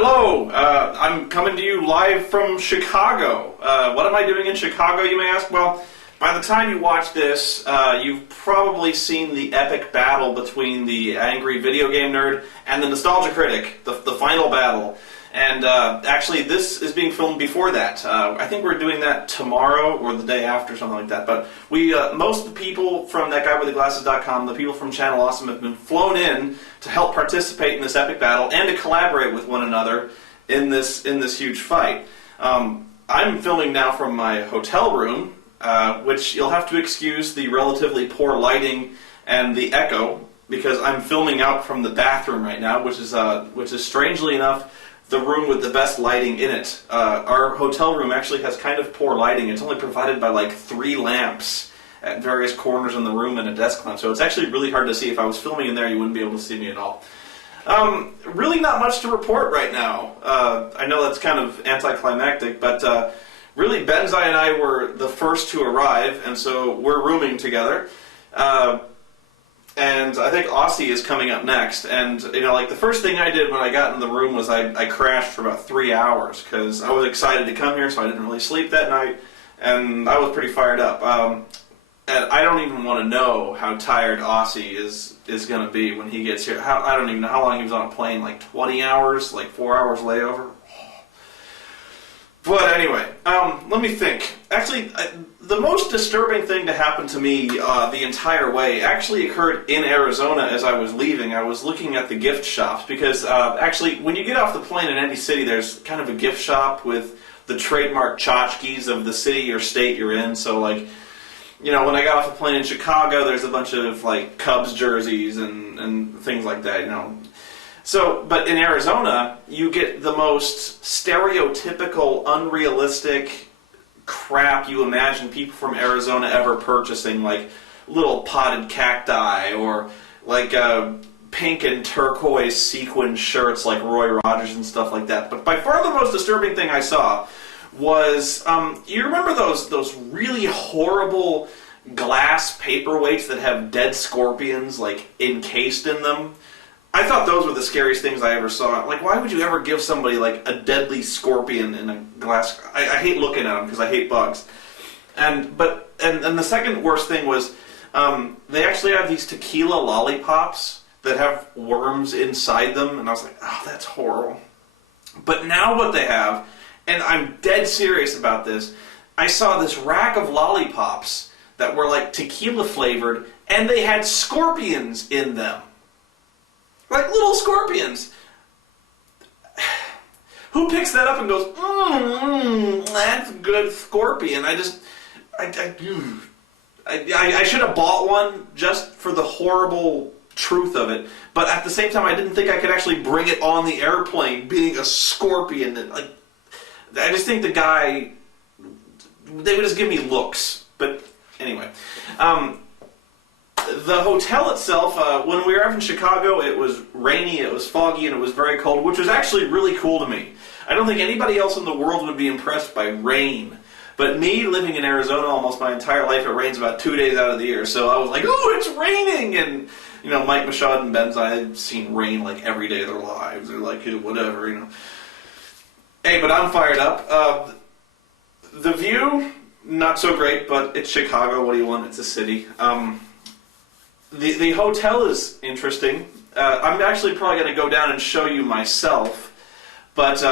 Hello, I'm coming to you live from Chicago. What am I doing in Chicago, you may ask? Well, by the time you watch this, you've probably seen the epic battle between the angry video game nerd and the nostalgia critic, the final battle. And actually, this is being filmed before that. I think we're doing that tomorrow or the day after, something like that. But we, most of the people from ThatGuyWithTheGlasses.com, the people from Channel Awesome, have been flown in to help participate in this epic battle and to collaborate with one another in this huge fight. I'm filming now from my hotel room, which you'll have to excuse the relatively poor lighting and the echo, because I'm filming out from the bathroom right now, which is strangely enough the room with the best lighting in it. Our hotel room actually has kind of poor lighting. It's only provided by like 3 lamps at various corners in the room and a desk lamp, so it's actually really hard to see. If I was filming in there, you wouldn't be able to see me at all. Really not much to report right now. I know that's kind of anticlimactic, but really Benzai and I were the first to arrive, and so we're rooming together. And I think Aussie is coming up next, and you know, like the first thing I did when I got in the room was I crashed for about 3 hours because I was excited to come here, so I didn't really sleep that night, and I was pretty fired up. And I don't even want to know how tired Aussie is going to be when he gets here. I don't even know how long he was on a plane, like 20 hours, like 4 hours layover. But anyway, let me think. Actually, the most disturbing thing to happen to me the entire way actually occurred in Arizona as I was leaving. I was looking at the gift shops because actually, when you get off the plane in any city, there's kind of a gift shop with the trademark tchotchkes of the city or state you're in. So, like, you know, when I got off the plane in Chicago, there's a bunch of, like, Cubs jerseys and things like that, you know. So, but in Arizona, you get the most stereotypical, unrealistic crap you imagine people from Arizona ever purchasing, like little potted cacti or like pink and turquoise sequin shirts like Roy Rogers and stuff like that. But by far the most disturbing thing I saw was, you remember those really horrible glass paperweights that have dead scorpions like encased in them? I thought those were the scariest things I ever saw. Like, why would you ever give somebody, like, a deadly scorpion in a glass... I hate looking at them because I hate bugs. And the second worst thing was, they actually have these tequila lollipops that have worms inside them, and I was like, oh, that's horrible. But now what they have, and I'm dead serious about this, I saw this rack of lollipops that were, like, tequila flavored, and they had scorpions in them. Like little scorpions. Who picks that up and goes, that's a good scorpion? I should have bought one just for the horrible truth of it. But at the same time, I didn't think I could actually bring it on the airplane, being a scorpion. And, like, I just think the guy, they would just give me looks. But anyway. The hotel itself, when we arrived in Chicago, it was rainy, it was foggy, and it was very cold, which was actually really cool to me. I don't think anybody else in the world would be impressed by rain. But me, living in Arizona almost my entire life, it rains about 2 days out of the year. So I was like, oh, it's raining! And, you know, Mike Michaud and Benzai had seen rain like every day of their lives. They're like, whatever, you know. Hey, but I'm fired up. The view, not so great, but it's Chicago. What do you want? It's a city. The hotel is interesting. I'm actually probably going to go down and show you myself, but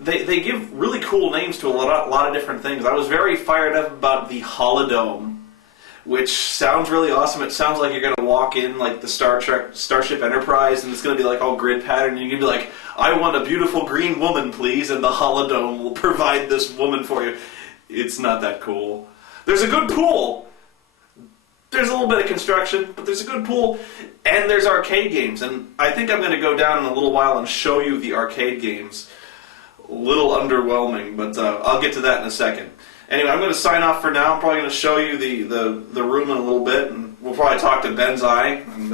they give really cool names to a lot of different things. I was very fired up about the Holodome, which sounds really awesome. It sounds like you're going to walk in like the Starship Enterprise, and it's going to be like all grid pattern, and you're going to be like, I want a beautiful green woman, please, and the Holodome will provide this woman for you. It's not that cool. There's a good pool. There's a little bit of construction, but there's a good pool, and there's arcade games. And I think I'm going to go down in a little while and show you the arcade games. A little underwhelming, but I'll get to that in a second. Anyway, I'm going to sign off for now. I'm probably going to show you the room in a little bit, and we'll probably talk to Benzai and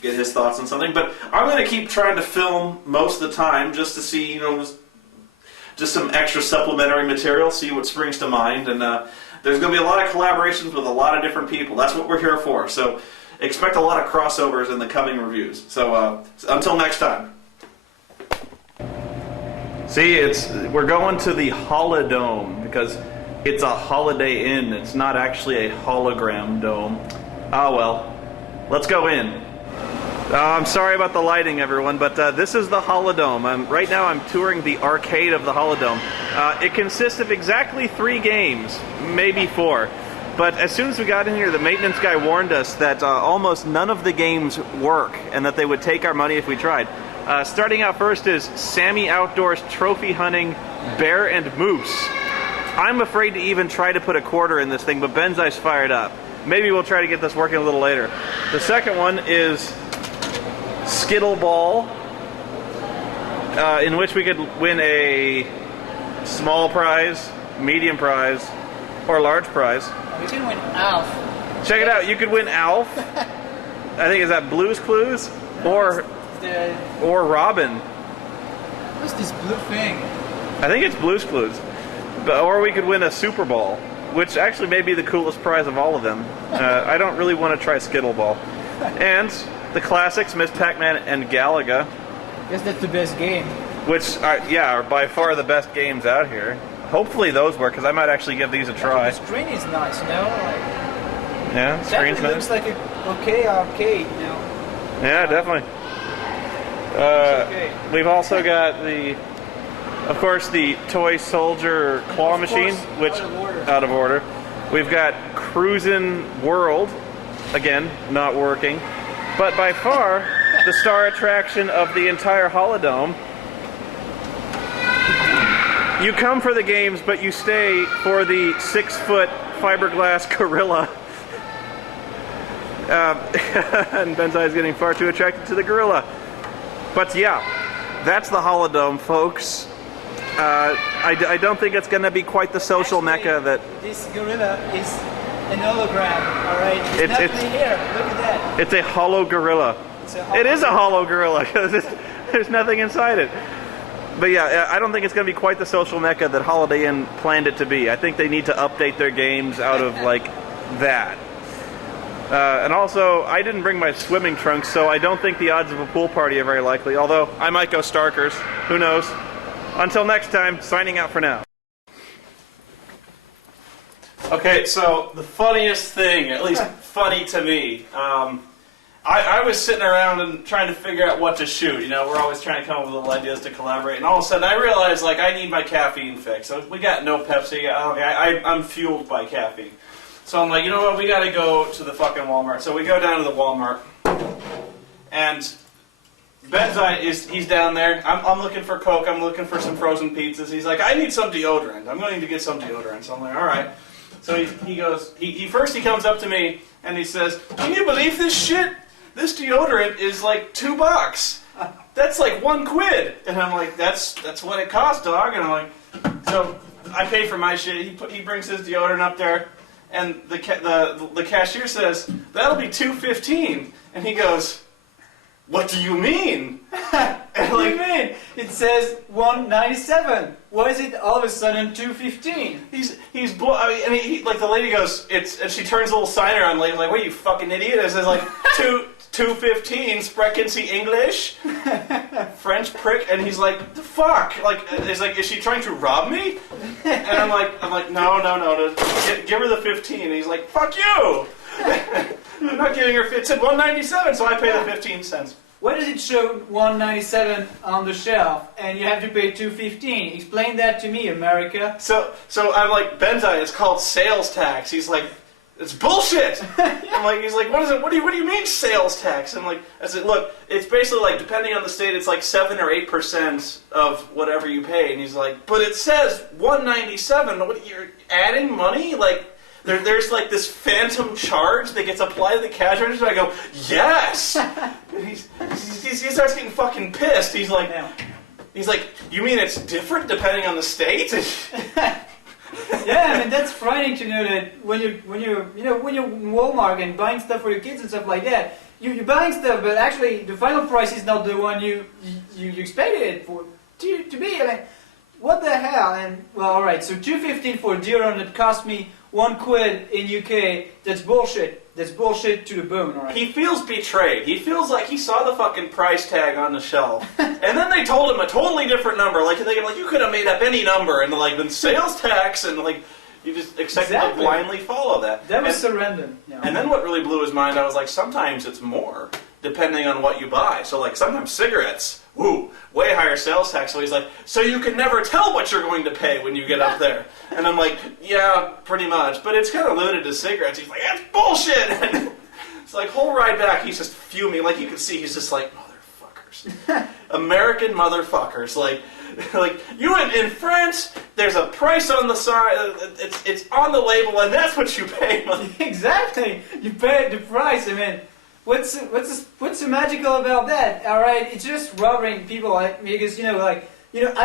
get his thoughts on something. But I'm going to keep trying to film most of the time just to see, you know, just some extra supplementary material, see what springs to mind, and there's going to be a lot of collaborations with a lot of different people. That's what we're here for. So expect a lot of crossovers in the coming reviews. So until next time. See, we're going to the Holodome because it's a Holiday Inn. It's not actually a hologram dome. Ah, well. Let's go in. I'm sorry about the lighting, everyone, but this is the Holodome. Right now I'm touring the arcade of the Holodome. It consists of exactly 3 games, maybe 4. But as soon as we got in here, the maintenance guy warned us that almost none of the games work and that they would take our money if we tried. Starting out first is Sammy Outdoors Trophy Hunting Bear and Moose. I'm afraid to even try to put a quarter in this thing, but Benzai's fired up. Maybe we'll try to get this working a little later. The second one is Skittle Ball, in which we could win a small prize, medium prize, or large prize. We can win Alf. Check it out, you could win Alf. I think is that Blue's Clues? Or Robin. What's this blue thing? I think it's Blue's Clues. Or we could win a Super Ball, which actually may be the coolest prize of all of them. I don't really want to try Skittle Ball. And the classics, Miss Pac-Man and Galaga. I guess that's the best game. Which are by far the best games out here. Hopefully those work, because I might actually give these a try. The screen is nice, you know? Yeah, the screen's nice. Looks like an okay arcade, you know? Yeah, definitely. Okay. We've also got of course, the Toy Soldier Claw Machine, which out of order. We've got Cruisin' World, again, not working. But by far, the star attraction of the entire Holodome. You come for the games, but you stay for the 6-foot fiberglass gorilla. And Benzai is getting far too attracted to the gorilla. But yeah, that's the Holodome, folks. I don't think it's going to be quite the social mecca that... This gorilla is an hologram, alright? It's nothing here, look at that. It's a hollow gorilla. It is a hollow gorilla, because there's nothing inside it. But yeah, I don't think it's going to be quite the social mecca that Holiday Inn planned it to be. I think they need to update their games out of, like, that. And also, I didn't bring my swimming trunks, so I don't think the odds of a pool party are very likely. Although, I might go Starkers. Who knows? Until next time, signing out for now. Okay, so the funniest thing, at least funny to me, I was sitting around and trying to figure out what to shoot. You know, we're always trying to come up with little ideas to collaborate. And all of a sudden, I realized, like, I need my caffeine fix. So we got no Pepsi. Okay, I'm fueled by caffeine. So I'm like, you know what, we got to go to the fucking Walmart. So we go down to the Walmart. And Benzai he's down there. I'm looking for Coke. I'm looking for some frozen pizzas. He's like, I need some deodorant. I'm going to get some deodorant. So I'm like, all right. So he goes, first he comes up to me and he says, can you believe this shit? This deodorant is like $2. That's like £1. And I'm like, that's what it costs, dog. And I'm like, so I pay for my shit. He brings his deodorant up there, and the cashier says, that'll be $2.15. And he goes, what do you mean? What do you mean? It says $1.97. Why is it all of a sudden $2.15? And he like the lady goes, and she turns a little sign around, like, what are you fucking idiot? It says like $2.15. Sprechen Sie English? French prick. And he's like, the fuck? Like, is she trying to rob me? And I'm like, no. Give her the 15. And he's like, fuck you. I'm not giving her. It said $1.97, so I pay the 15 cents. Why does it show $1.97 on the shelf and you have to pay $2.15? Explain that to me, America. So I'm like, Benzai, it's called sales tax. He's like, it's bullshit. He's like, what is it? What do you mean sales tax? I'm like, I said, look, it's basically like, depending on the state, it's like 7 or 8% of whatever you pay. And he's like, but it says $1.97. What, you're adding money? Like, there's like this phantom charge that gets applied to the cash register. I go, yes. He starts getting fucking pissed. He's like, you mean it's different depending on the state? Yeah, I mean that's frightening to know that when you're in Walmart and buying stuff for your kids and stuff like that, you're buying stuff, but actually the final price is not the one you expected it for to be. I mean, what the hell? And well, all right, so $2.15 for deodorant that cost me £1 in UK. That's bullshit. That's bullshit to the bone, alright? He feels betrayed. He feels like he saw the fucking price tag on the shelf, and then they told him a totally different number. Like you could have made up any number, and like then sales tax, and like you just expect to blindly follow that. That was surrender. Yeah. And then what really blew his mind, I was like, sometimes it's more, depending on what you buy. So like sometimes cigarettes, woo, way higher sales tax. So he's like, so you can never tell what you're going to pay when you get up there. And I'm like, yeah, pretty much. But it's kind of limited to cigarettes. He's like, that's bullshit. And it's like, whole ride back, he's just fuming. Like you can see, he's just like, motherfuckers. American motherfuckers. Like you in France, there's a price on the side, it's on the label, and that's what you pay. Exactly, you pay the price. I mean, what's so magical about that? All right, it's just robbing people, because I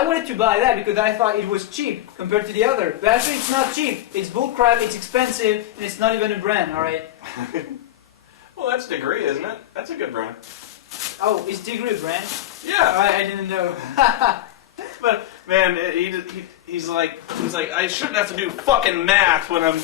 wanted to buy that because I thought it was cheap compared to the other, but actually it's not cheap. It's bullcrap. It's expensive, and it's not even a brand. All right. Well, that's Degree, isn't it? That's a good brand. Oh, is Degree a brand? Yeah. All right, I didn't know. But man, he's like I shouldn't have to do fucking math when I'm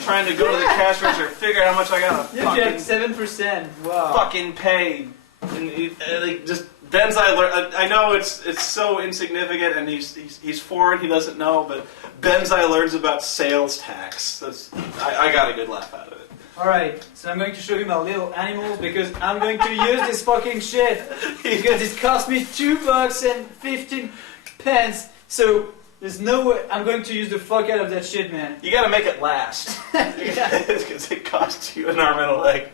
trying to go to the cash register, figure out how much I gotta fucking 7%. Wow. fucking pay. And like just Ben's I know it's so insignificant, and he's foreign, he doesn't know, but Ben's learns about sales tax. I got a good laugh out of it. Alright, so I'm going to show you my little animals because I'm going to use this fucking shit because it cost me $2.15. So there's no way I'm going to use the fuck out of that shit, man. You gotta make it last. Because it costs you an arm and a leg.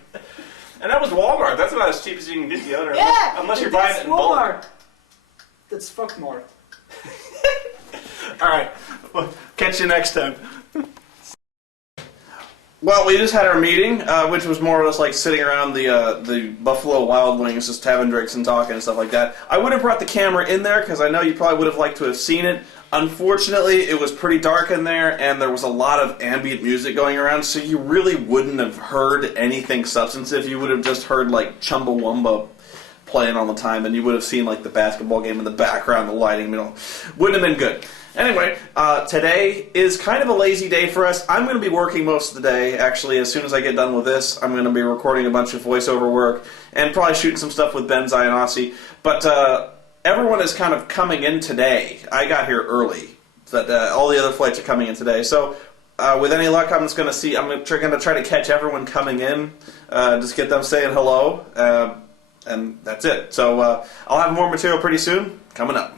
And that was Walmart. That's about as cheap as you can get the other. Yeah! Unless you're buying it in bulk. Walmart. That's fuck more. Alright, well, catch you next time. Well, we just had our meeting, which was more or less like sitting around the Buffalo Wild Wings, just having drinks and talking and stuff like that. I would have brought the camera in there because I know you probably would have liked to have seen it. Unfortunately, it was pretty dark in there, and there was a lot of ambient music going around, so you really wouldn't have heard anything substantive. You would have just heard like Chumbawamba playing all the time, and you would have seen like the basketball game in the background, the lighting, wouldn't have been good. Anyway, today is kind of a lazy day for us. I'm going to be working most of the day. Actually, as soon as I get done with this, I'm going to be recording a bunch of voiceover work and probably shooting some stuff with Benzai and Aussie. But everyone is kind of coming in today. I got here early. But all the other flights are coming in today. So with any luck, I'm going to try to catch everyone coming in, just get them saying hello, and that's it. So I'll have more material pretty soon. Coming up.